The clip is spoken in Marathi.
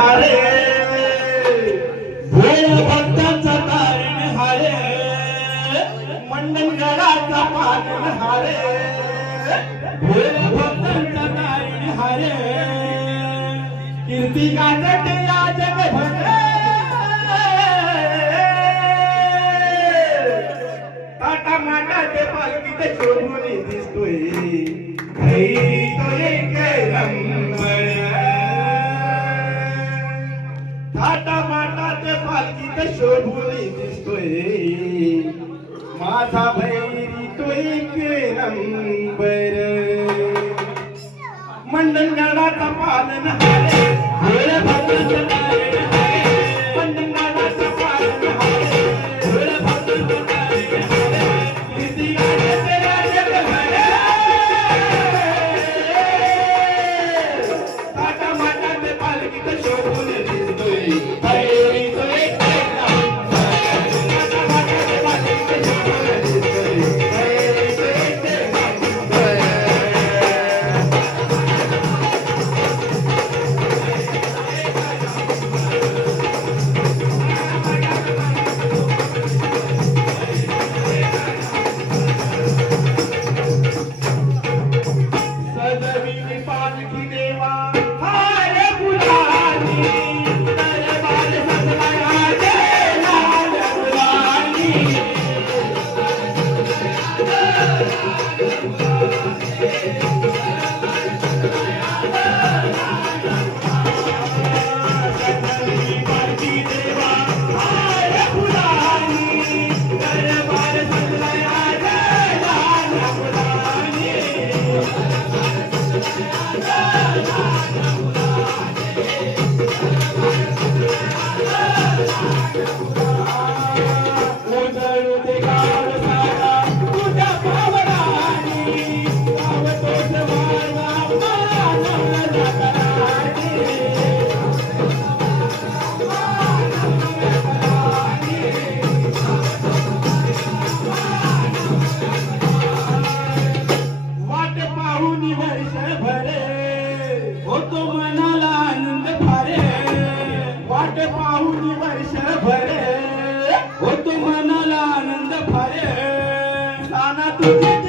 हारे भोळ भक्तांचा तारण हारे मंडणगडाचा पालन हारे भोळ भक्तांचा तारण हारे कीर्ती गाजते या जगभर टाटा माटाचे पालखीत शोभून दिसतोय टाटा माटाचे पालखीत शोभून दिसतोय माझा भैरी तो एक नंबर मंडणगडाचा पालन हारे भोळ भक्तांचा तारण हारे मंडणगडाचा पालन हारे भोळ भक्तांचा तारण हारे कीर्ती गाजते या जगभर टाटा माटाचे पालखीत शोभून दिसतोय भैरी तो एक नंबर टाटा माटाचे पालखीत शोभून दिसतोय भैरी तो एक नंबर सजविली पालखी देवा हारे फुलांनी दरबार सजला रे लाल फुलांनी सजविली पालखी देवा हारे फुलांनी दरबार सजला रे लाल फुलांनी उजळते गाव सारा तुझ्या भावनानी गावतोच माझा मानव जगरानी वाट पाहून वर्षभर होतो मनाला आनंद फारे वाट पाहून वर्षभर होतो मनाला आनंद फारे साना तुझी